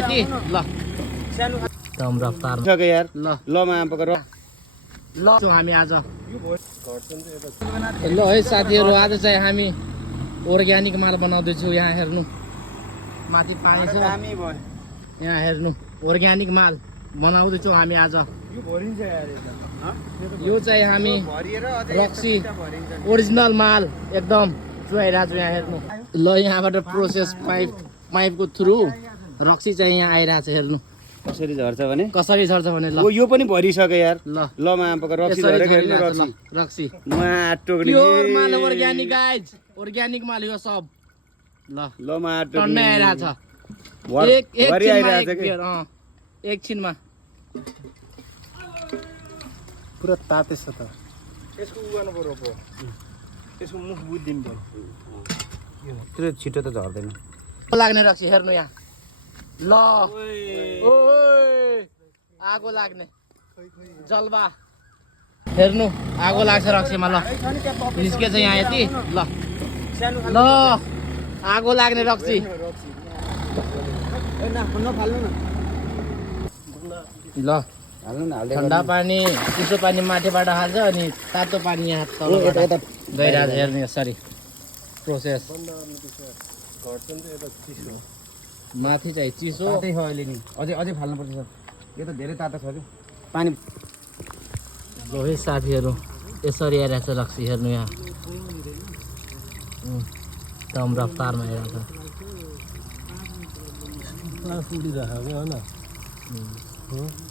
यति ल एकदम रफ्तारमा सक्यो यार ल ल माया पकर ल हामी आज ल है साथीहरू आज चाहिँ हामी अर्ग्यानिक माल बनाउँदैछौँ यहाँ हेर्नु माथि पानी छ यहाँ हेर्नु अर्ग्यानिक माल बनाउँदैछौँ हामी आज यो चाहिँ हामी रक्सी ओरिजिनल माल एकदम चुहाइरहेको छु यहाँ हेर्नु ल यहाँबाट प्रोसेस पाइपको थ्रु रक्सी चाहिँ यहाँ आइरहेको छ हेर्नु कसरी झर्छ भने ल यो पनि भरिसक्यो यार ल ल माया पकर रक्सी यसरी झरेको हेर्नु झरिरहेको छ, रक्सी ल, रक्सी माया टोक्ने प्योर माल अर्ग्यानिक गाइज अर्ग्यानिक माल यो सब ल ल माया टन्नै आइरहेछ भरि आइरहेछ कि एकछिनमा पुरा तातेछ त यसको उगानु पर्यो पो यसको मुख बुझ्दिनु पर्यो त्यो छिटो त झर्दैन लाग्ने रक्सी हेर्नु यहाँ ल ओए आगो लाग्ने जलवा हेर्नु आगो लाग्छ रक्सीमा ल निस्केछ यहाँ यति ल ल आगो लाग्ने रक्सी ल ठन्डा पानी चिसो पानी माथिबाट हाल्छ अनि तातो पानी यहाँ तलबाट गइरहेको छ हेर्नु यसरी प्रोसेस माथि चाहिँ चिसो तातै छ अहिले नि अझै फाल्नुपर्छ सर यो त धेरै तातो छ कि पानी ल है साथीहरू यसरी आइरहेको छ रक्सी हेर्नु यहाँ एकदम रफ्तारमा आइरहेको छ